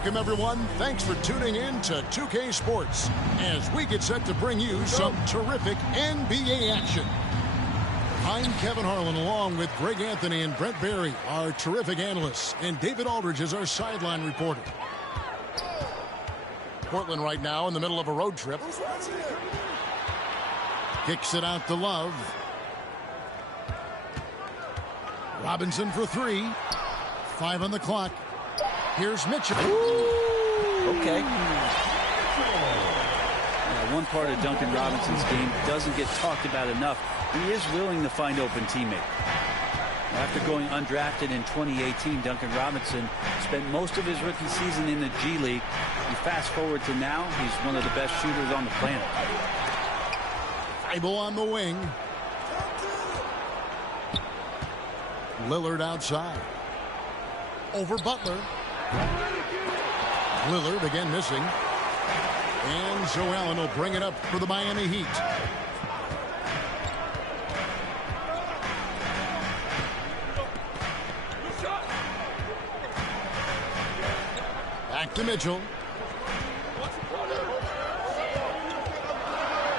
Welcome, everyone. Thanks for tuning in to 2K Sports as we get set to bring you some terrific NBA action. I'm Kevin Harlan, along with Greg Anthony and Brent Barry, our terrific analysts, and David Aldridge is our sideline reporter. Portland right now in the middle of a road trip. Kicks it out to Love. Robinson for three. 5 on the clock. Here's Mitchell. Okay. Now, one part of Duncan Robinson's game doesn't get talked about enough. He is willing to find open teammates. After going undrafted in 2018, Duncan Robinson spent most of his rookie season in the G League. You fast forward to now, he's one of the best shooters on the planet. Thibault on the wing. Lillard outside. Over Butler. Lillard again missing. And Joe Allen will bring it up for the Miami Heat. Back to Mitchell.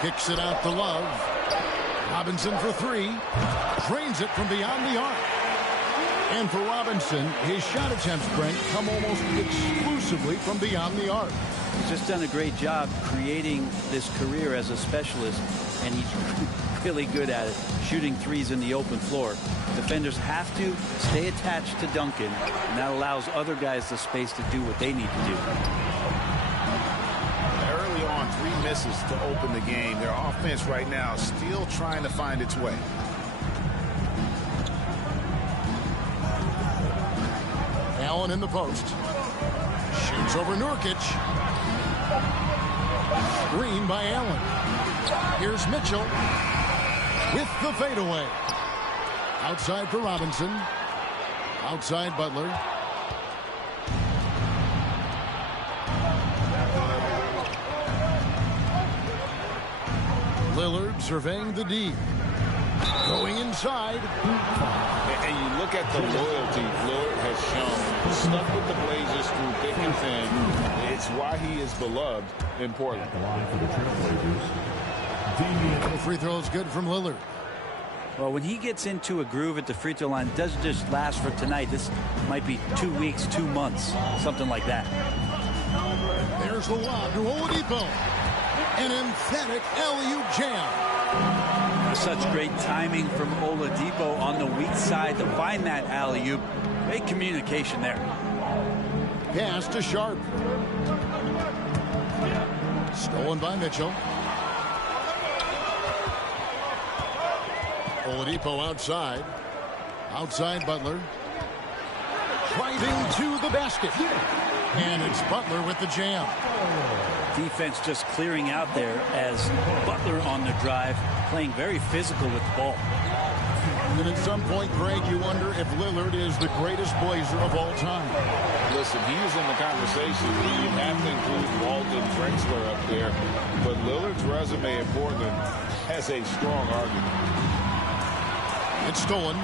Kicks it out to Love. Robinson for three. Drains it from beyond the arc. And for Robinson, his shot attempts, Brent, come almost exclusively from beyond the arc. He's just done a great job creating this career as a specialist, and he's really good at it, shooting threes in the open floor. Defenders have to stay attached to Duncan, and that allows other guys the space to do what they need to do. Early on, 3 misses to open the game. Their offense right now still trying to find its way. Allen in the post. Shoots over Nurkic. Screen by Allen. Here's Mitchell with the fadeaway. Outside for Robinson. Outside Butler. Lillard surveying the D. Going inside. And you look at the loyalty Lillard has shown. Stuck with the Blazers through thick and thin. It's why he is beloved in Portland. The line for the Trailblazers. The free throw is good from Lillard. Well, when he gets into a groove at the free throw line, it doesn't just last for tonight. This might be 2 weeks, 2 months, something like that. There's the lob to Oladipo. An emphatic alley-oop jam. Such great timing from Oladipo on the weak side to find that alley-oop. Great communication there. Pass to Sharp. Stolen by Mitchell. Oladipo outside. Outside Butler. Driving to the basket. And it's Butler with the jam. Defense just clearing out there as Butler on the drive, playing very physical with the ball. And at some point, Greg, you wonder if Lillard is the greatest Blazer of all time. Listen, he is in the conversation. You have to include Walton, Drexler up there. But Lillard's resume in Portland has a strong argument. It's stolen.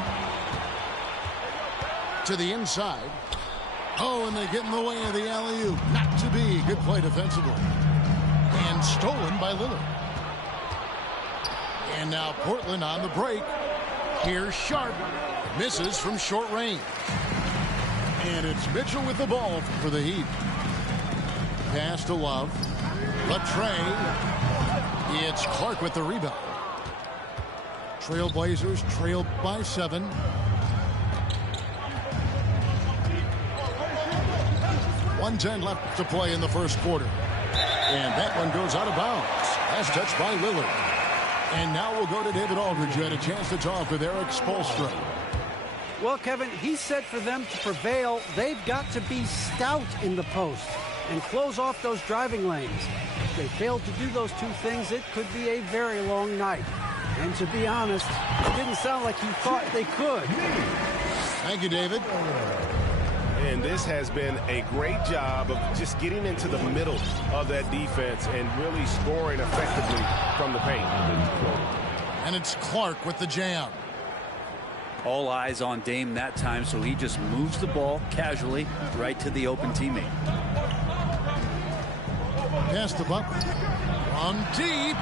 To the inside. Oh, and they get in the way of the alley-oop. Not to be. Good play defensively. And stolen by Lillard. And now Portland on the break. Here's Sharp. Misses from short range. And it's Mitchell with the ball for the Heat. Pass to Love. Latrey. It's Clark with the rebound. Trailblazers trail by 7. .110 left to play in the first quarter. And that one goes out of bounds. That's touched by Lillard. And now we'll go to David Aldridge, who had a chance to talk with Eric Spoelstra. Well, Kevin, he said for them to prevail, they've got to be stout in the post and close off those driving lanes. If they failed to do those 2 things, it could be a very long night. And to be honest, it didn't sound like he thought they could. Thank you, David. And this has been a great job of just getting into the middle of that defense and really scoring effectively from the paint. And it's Clark with the jam. All eyes on Dame that time, so he just moves the ball casually right to the open teammate. Pass to Butler. From deep.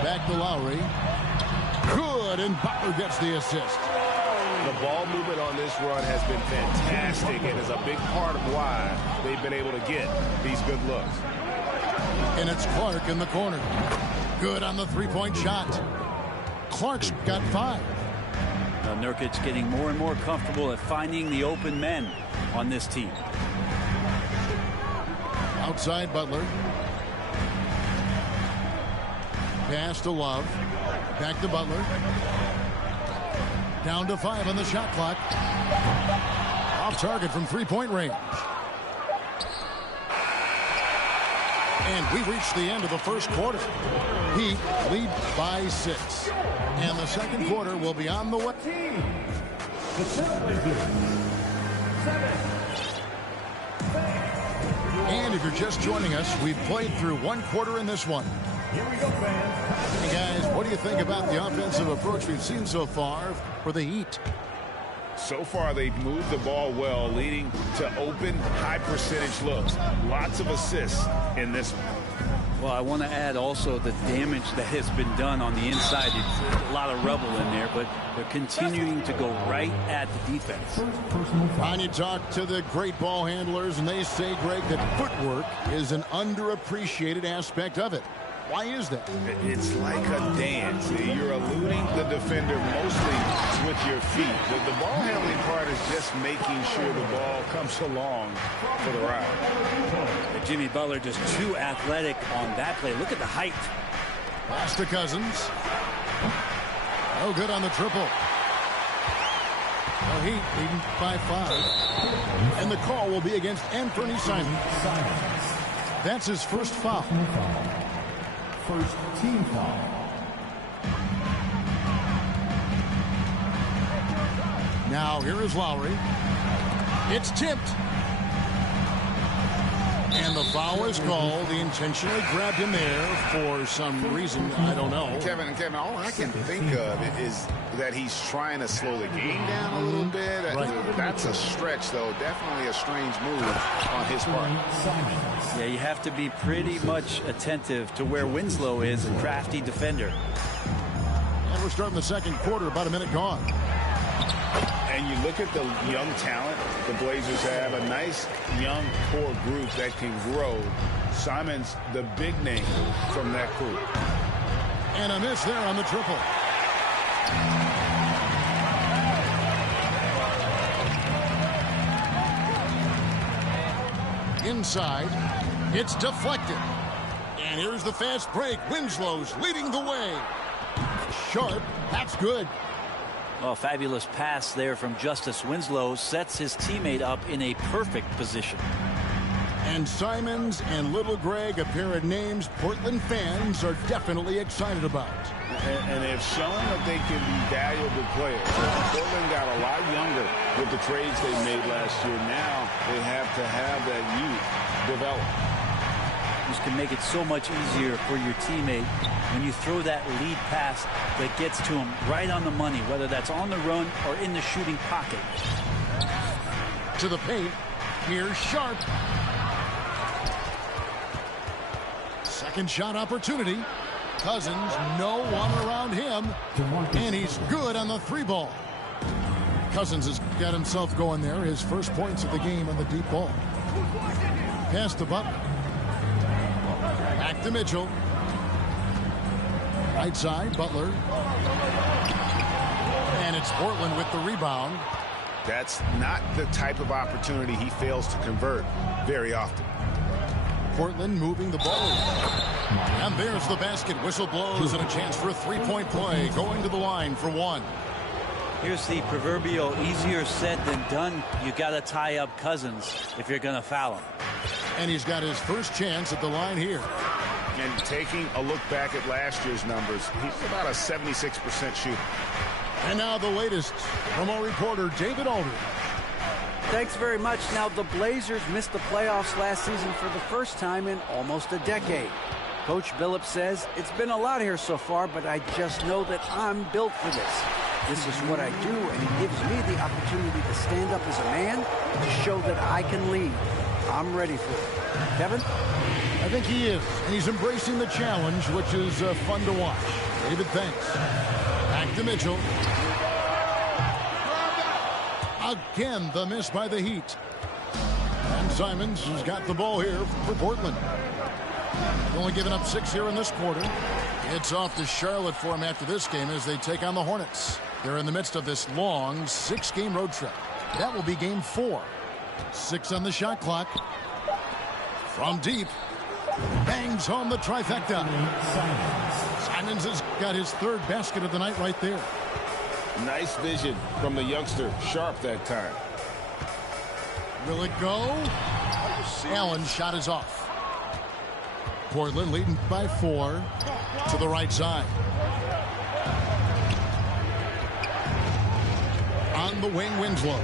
Back to Lowry. Good, and Butler gets the assist. The ball movement on this run has been fantastic and is a big part of why they've been able to get these good looks. And it's Clark in the corner. Good on the three-point shot. Clark's got 5. Now Nurkic getting more and more comfortable at finding the open men on this team. Outside Butler. Pass to Love. Back to Butler. Down to 5 on the shot clock. Off target from three-point range. And we've reached the end of the first quarter. Heat lead by 6. And the second quarter will be on the way. And if you're just joining us, we've played through one quarter in this one. Here we go, fans. Hey guys, what do you think about the offensive approach we've seen so far for the Heat? So far, they've moved the ball well, leading to open, high-percentage looks. Lots of assists in this one. Well, I want to add also the damage that has been done on the inside. It's a lot of rubble in there, but they're continuing to go right at the defense. And you talk to the great ball handlers, and they say, Greg, that footwork is an underappreciated aspect of it. Why is that? It's like a dance. You're eluding the defender mostly with your feet. The ball handling part is just making sure the ball comes along for the ride. Jimmy Butler just too athletic on that play. Look at the height. Pass to Cousins. No good on the triple. The Heat leading by 5. And the call will be against Anthony Simons. That's his first foul. First team foul. Now here is Lowry. It's tipped. And the foul is called. He intentionally grabbed him there for some reason. I don't know. Kevin, all I can think of is that he's trying to slow the game down a little bit. Right. That's a stretch, though. Definitely a strange move on his part. Yeah, you have to be pretty much attentive to where Winslow is, a crafty defender. And we're starting the second quarter, about a minute gone. And you look at the young talent the Blazers have, a nice young core group that can grow. Simons, the big name from that group. And a miss there on the triple. Inside, it's deflected. And here's the fast break. Winslow's leading the way. Sharp, that's good. Well, fabulous pass there from Justice Winslow sets his teammate up in a perfect position. And Simons and Little Greg, a pair of names Portland fans are definitely excited about. And they've shown that they can be valuable players. Portland got a lot younger with the trades they made last year. Now they have to have that youth develop. This can make it so much easier for your teammate when you throw that lead pass that gets to him right on the money, whether that's on the run or in the shooting pocket. To the paint. Here's Sharp. Second shot opportunity. Cousins, no one around him. And he's good on the 3 ball. Cousins has got himself going there. His first points of the game on the deep ball. Pass to Butler. Back to Mitchell. Right side, Butler. And it's Portland with the rebound. That's not the type of opportunity he fails to convert very often. Portland moving the ball. And there's the basket. Whistle blows and a chance for a 3-point play. Going to the line for 1. Here's the proverbial easier said than done. You got to tie up Cousins if you're going to foul him. And he's got his first chance at the line here. And taking a look back at last year's numbers, he's about a 76% shooter. And now the latest from our reporter, David Aldridge. Thanks very much. Now, the Blazers missed the playoffs last season for the first time in almost a decade. Coach Billups says, it's been a lot here so far, but I just know that I'm built for this. This is what I do, and it gives me the opportunity to stand up as a man to show that I can lead. I'm ready for it. Kevin? I think he is, and he's embracing the challenge, which is fun to watch. David, thanks. Back to Mitchell. Again, the miss by the Heat. And Simons has got the ball here for Portland. Only giving up 6 here in this quarter. It's off to Charlotte for him after this game as they take on the Hornets. They're in the midst of this long 6-game road trip. That will be game 4. 6 on the shot clock. From deep. Bangs home the trifecta. Simons has got his 3rd basket of the night right there. Nice vision from the youngster. Sharp that time. Will it go? Allen's shot is off. Portland leading by 4 to the right side. On the wing, Winslow.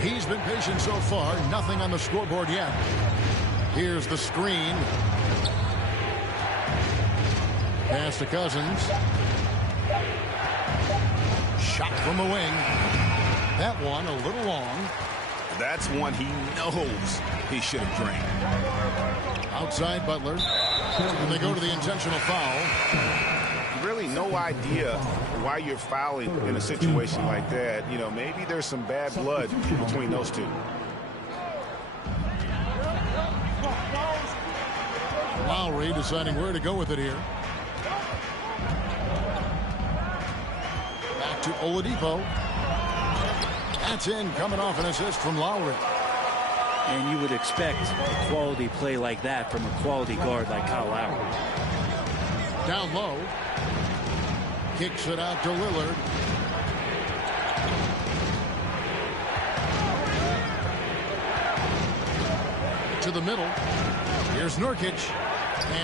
He's been patient so far. Nothing on the scoreboard yet. Here's the screen. Pass to Cousins. Shot from the wing. That one a little long. That's one he knows he should have drained. Outside Butler. And they go to the intentional foul. Really no idea why you're fouling in a situation like that. You know, maybe there's some bad blood between those two. Lowry deciding where to go with it here. Back to Oladipo. That's in, coming off an assist from Lowry. And you would expect a quality play like that from a quality guard like Kyle Lowry. Down low. Kicks it out to Lillard. To the middle. Here's Nurkic.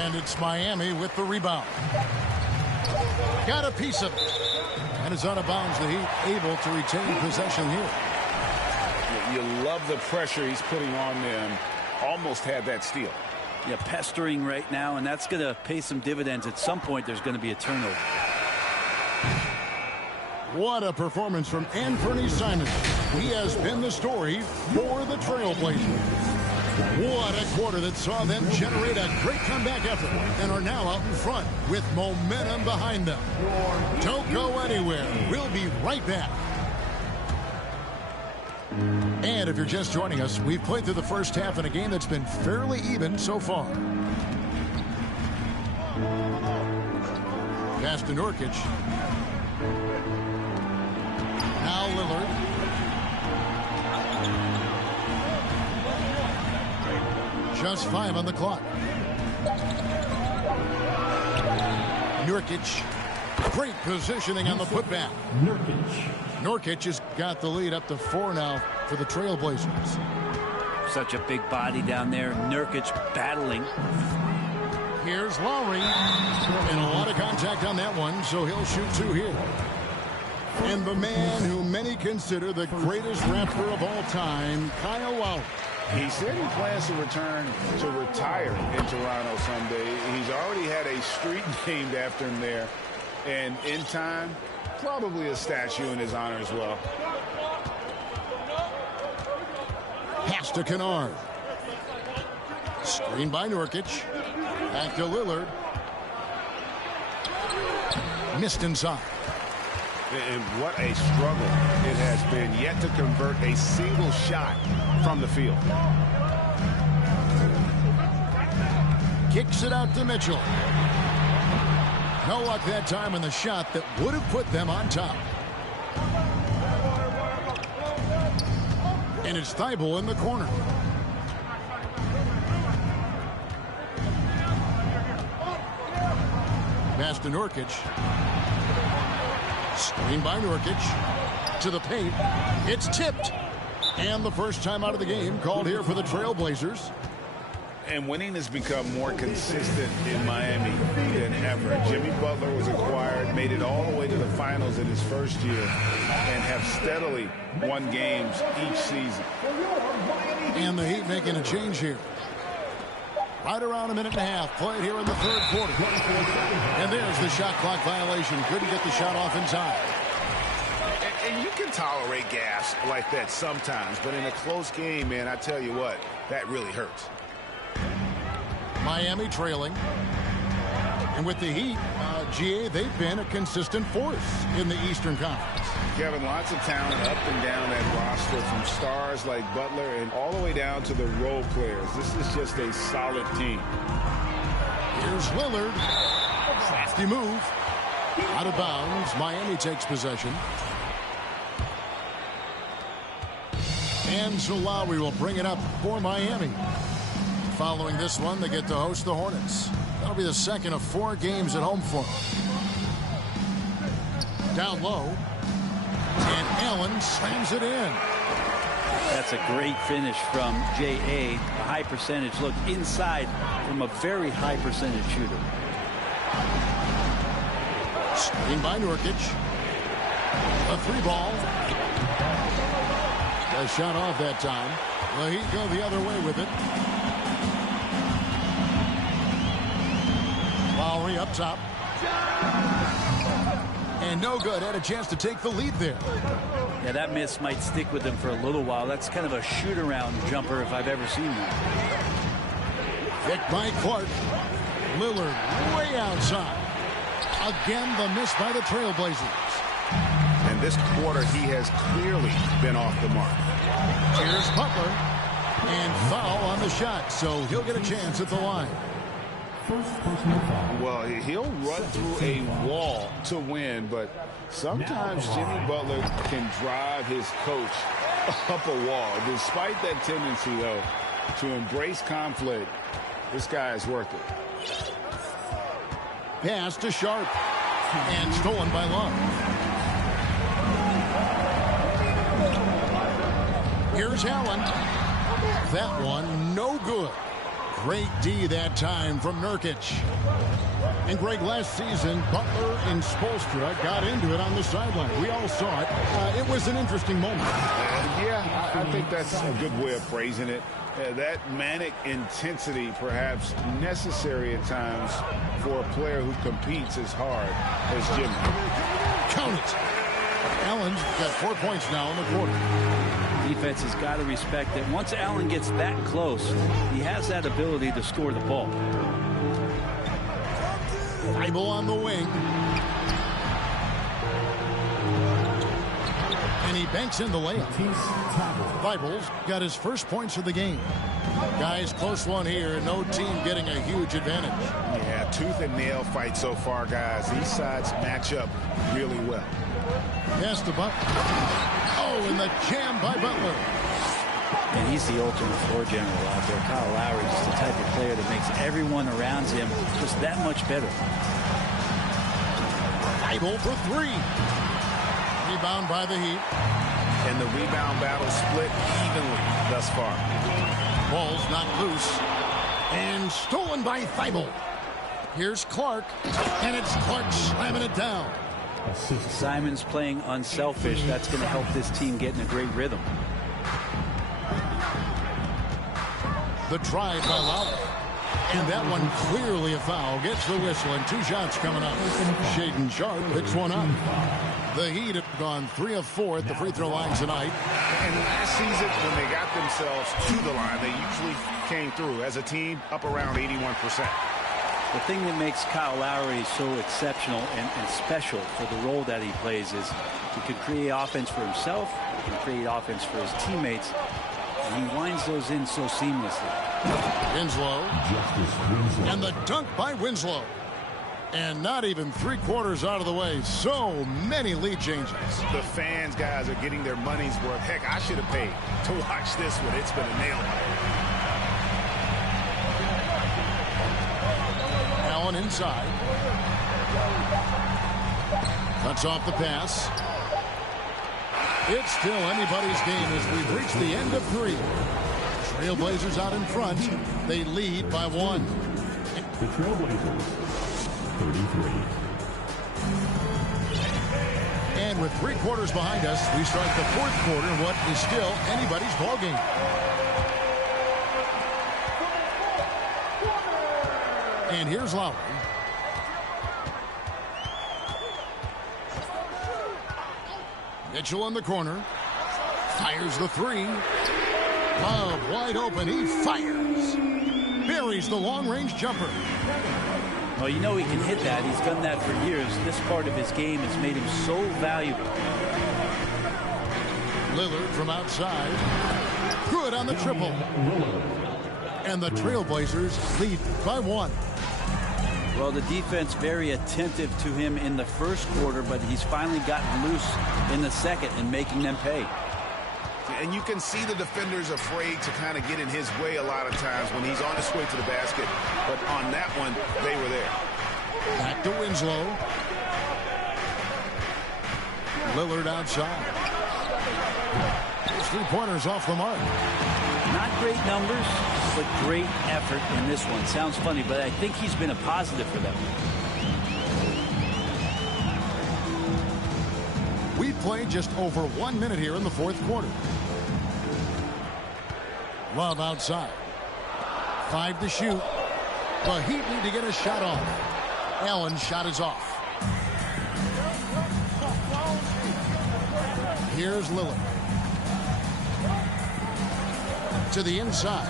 And it's Miami with the rebound. Got a piece of it. And it's out of bounds. The Heat able to retain possession here. You love the pressure he's putting on them. Almost had that steal. Yeah, pestering right now, and that's going to pay some dividends. At some point, there's going to be a turnover. What a performance from Anthony Simons. He has been the story for the Trailblazers. What a quarter that saw them generate a great comeback effort and are now out in front with momentum behind them. Don't go anywhere. We'll be right back. And if you're just joining us, we've played through the first half in a game that's been fairly even so far. Pass to Nurkic. Now Lillard. Just 5 on the clock. Nurkic. Great positioning on the putback. Nurkic has got the lead up to 4 now for the Trailblazers. Such a big body down there. Nurkic battling. Here's Lowry. And a lot of contact on that one, so he'll shoot 2 here. And the man who many consider the greatest rapper of all time, Kyle Lowry. He said he plans to return to retire in Toronto someday. He's already had a street named after him there. And in time, probably a statue in his honor as well. Pass to Kennard. Screen by Nurkic. Back to Lillard. Missed inside. And what a struggle it has been, yet to convert a single shot from the field. Kicks it out to Mitchell. No luck that time in the shot that would have put them on top. And it's Thibault in the corner. Pass to Nurkic. Screen by Nurkic. To the paint. It's tipped. And the first time out of the game called here for the Trailblazers. And winning has become more consistent in Miami than ever. Jimmy Butler was acquired, made it all the way to the finals in his first year, and have steadily won games each season. And the Heat making a change here. Right around a minute and a half played here in the third quarter. And there's the shot clock violation. Couldn't get the shot off in time. And you can tolerate gaffes like that sometimes, but in a close game, man, I tell you what, that really hurts. Miami trailing. And with the Heat, GA, they've been a consistent force in the Eastern Conference. Kevin, lots of talent up and down that roster, from stars like Butler and all the way down to the role players. This is just a solid team. Here's Lillard. Crafty move. Out of bounds. Miami takes possession. And so Lowry will bring it up for Miami. Following this one, they get to host the Hornets. That'll be the second of 4 games at home for them. Down low. And Allen slams it in. That's a great finish from J.A. A high percentage look inside from a very high percentage shooter. Screen by Nurkic. A 3-ball. A shot off that time. Well, he'd go the other way with it. Lowry up top. And no good. Had a chance to take the lead there. Yeah, that miss might stick with him for a little while. That's kind of a shoot-around jumper if I've ever seen one. Pick by Clark. Lillard way outside. Again, the miss by the Trailblazers. And this quarter, he has clearly been off the mark. Here's Butler. And foul on the shot, so he'll get a chance at the line. Well, he'll run through a wall to win, but sometimes Jimmy Butler can drive his coach up a wall. Despite that tendency, though, to embrace conflict, this guy has worked it. Pass to Sharp. And stolen by Love. Here's Allen. That one, no good. Great D that time from Nurkic. And Greg, last season, Butler and Spoelstra got into it on the sideline. We all saw it. It was an interesting moment. Yeah, I think that's a good way of phrasing it. That manic intensity, perhaps necessary at times for a player who competes as hard as Jimmy. Count it. Allen's got 4 points now in the quarter. Defense has got to respect that once Allen gets that close, he has that ability to score the ball. Thybulle on the wing. And he banks in the layup. Thybulle's got his first points of the game. Guys, close one here. No team getting a huge advantage. Yeah, tooth and nail fight so far, guys. These sides match up really well. Pass to Butler. Oh, and the jam by Butler. And he's the ultimate floor general out there. Kyle Lowry is the type of player that makes everyone around him just that much better. Thybulle for 3. Rebound by the Heat. And the rebound battle split evenly thus far. Ball's knocked loose. And stolen by Thybulle. Here's Clark. And it's Clark slamming it down. Simon's playing unselfish. That's going to help this team get in a great rhythm. The drive by Lowry. And that one clearly a foul. Gets the whistle and 2 shots coming up. Shaedon Sharpe picks one up. The Heat have gone 3 of 4 at the free throw line tonight. And last season, when they got themselves to the line, they usually came through as a team up around 81%. The thing that makes Kyle Lowry so exceptional and special for the role that he plays is he can create offense for himself, he can create offense for his teammates, and he winds those in so seamlessly. Winslow. And the dunk by Winslow. And not even 3/4 out of the way. So many lead changes. The fans, guys, are getting their money's worth. Heck, I should have paid to watch this one. It's been a nail biter. Allen inside. Cuts off the pass. It's still anybody's game as we've reached the end of 3. Trailblazers out in front. They lead by 1. The Trailblazers, 33. And with 3/4 behind us, we start the 4th quarter in what is still anybody's ballgame. And here's Lowry. Mitchell in the corner. Fires the three. Love wide open. He fires. Buries the long-range jumper. Well, you know he can hit that. He's done that for years. This part of his game has made him so valuable. Lillard from outside. Good on the triple. And the Trailblazers lead by 1. Well, the defense very attentive to him in the first quarter, but he's finally gotten loose in the second and making them pay. And you can see the defenders afraid to kind of get in his way a lot of times when he's on his way to the basket. But on that one, they were there. Back to Winslow. Lillard outside. His three-pointers off the mark. Not great numbers, but great effort in this one. Sounds funny, but I think he's been a positive for them. We played just over 1 minute here in the fourth quarter. Love outside. 5 to shoot. The Heat need to get a shot off. Allen's shot is off. Here's Lillard. To the inside.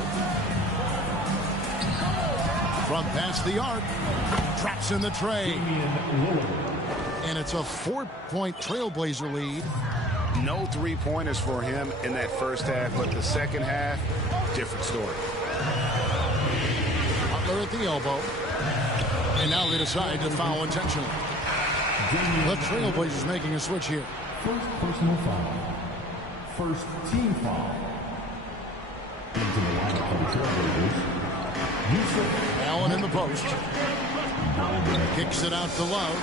From past the arc. Traps in the tray. And it's a 4-point Trailblazer lead. No three-pointers for him in that first half, but the second half, different story. Butler at the elbow. And now they decide to foul intentionally. The Trailblazers making a switch here. First personal foul. First team foul. Into the lineup for the Trailblazers. Yusuf Allen in the post. Kicks it out to Love.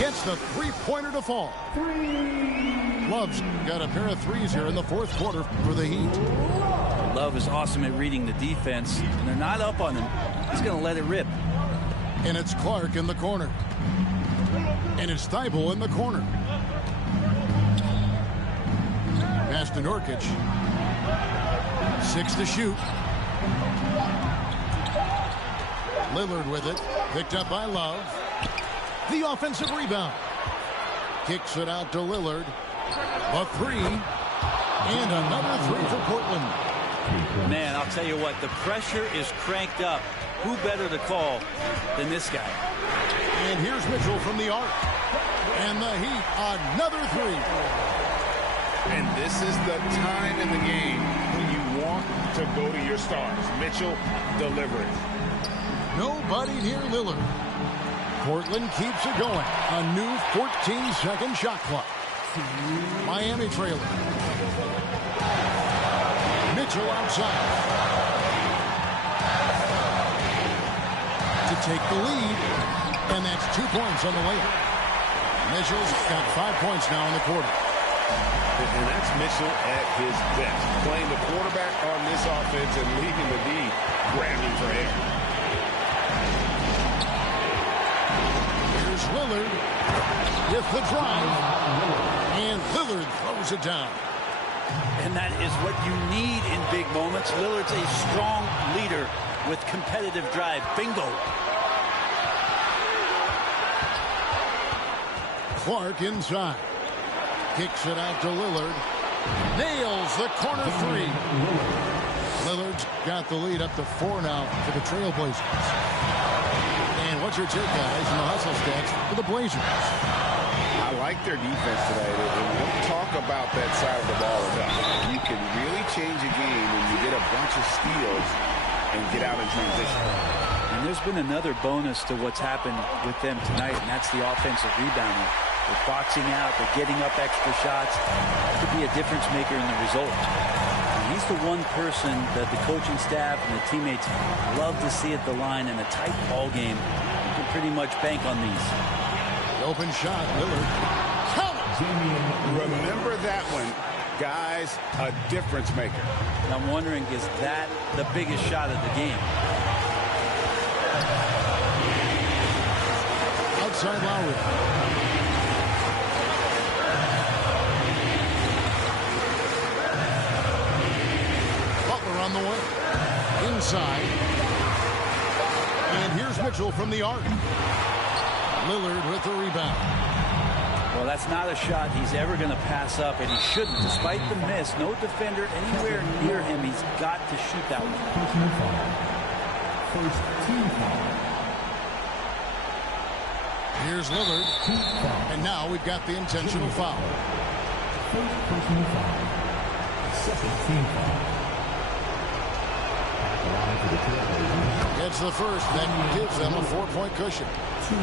Gets the three-pointer to fall. Love's got a pair of threes here in the fourth quarter for the Heat. Love is awesome at reading the defense, and they're not up on him. He's going to let it rip. And it's Clark in the corner. And it's Thibault in the corner. Pass to Nurkic. 6 to shoot. Lillard with it. Picked up by Love. The offensive rebound. Kicks it out to Lillard. A three. And another three for Portland. Man, I'll tell you what, the pressure is cranked up. Who better to call than this guy? And here's Mitchell from the arc. And the Heat, another three. And this is the time in the game when you want to go to your stars. Mitchell delivering. Nobody near Lillard. Portland keeps it going. A new 14-second shot clock. Miami trailing. Mitchell outside. To take the lead. And that's 2 points on the layup. Mitchell's got 5 points now in the quarter. And that's Mitchell at his best. Playing the quarterback on this offense and leaving the D grabbing for air. Here's Lillard with the drive. And Lillard throws it down. And that is what you need in big moments. Lillard's a strong leader with competitive drive. Bingo. Clark inside. Kicks it out to Lillard. Nails the corner three. Lillard's got the lead up to 4 now for the Trailblazers. And what's your take, guys, in the hustle stats for the Blazers? I like their defense today. We don't talk about that side of the ball enough. You can really change a game when you get a bunch of steals and get out in transition. And there's been another bonus to what's happened with them tonight, and that's the offensive rebounding. They're boxing out, they're getting up extra shots. It could be a difference maker in the result. And he's the one person that the coaching staff and the teammates love to see at the line in a tight ball game. You can pretty much bank on these. The open shot, Lillard. Remember that one, guys, a difference maker. And I'm wondering, is that the biggest shot of the game? Outside Lowry. On the way. Inside. And here's Mitchell from the arc. Lillard with the rebound. Well, that's not a shot he's ever going to pass up, and he shouldn't. Despite the miss, no defender anywhere near him. He's got to shoot that one. Personal foul. First team foul. Here's Lillard. And now we've got the intentional foul. First personal foul. Second team foul. At the line for the Trailblazers. Gets the first. That gives them a 4-point cushion. Oh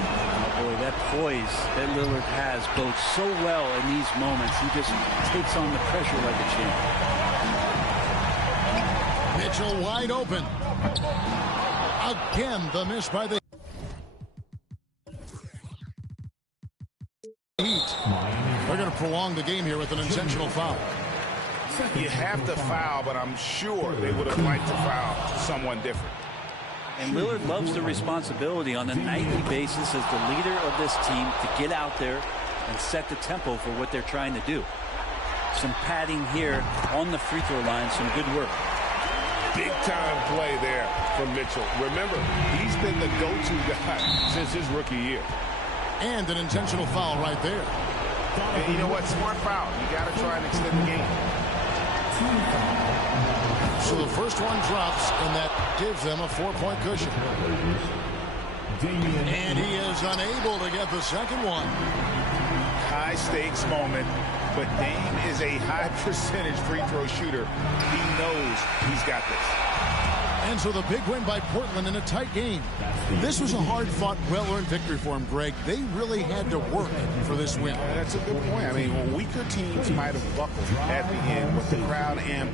boy, that poise that Lillard has bodes so well in these moments. He just takes on the pressure like a champ. Mitchell wide open. Again, the miss by the Heat. They're going to prolong the game here with an intentional foul. You have to foul, but I'm sure they would have liked to foul someone different. And Lillard loves the responsibility on a nightly basis as the leader of this team to get out there and set the tempo for what they're trying to do. Some padding here on the free throw line, some good work. Big time play there from Mitchell. Remember, he's been the go-to guy since his rookie year. And an intentional foul right there. And you know what? Smart foul. You got to try and extend the game. So the first one drops, and that gives them a 4-point cushion. And he is unable to get the second one. High stakes moment, but Dame is a high percentage free throw shooter. He knows he's got this. And so the big win by Portland in a tight game. This was a hard-fought, well-earned victory for him, Greg. They really had to work for this win. That's a good point. I mean, weaker teams might have buckled at the end, but the crowd amped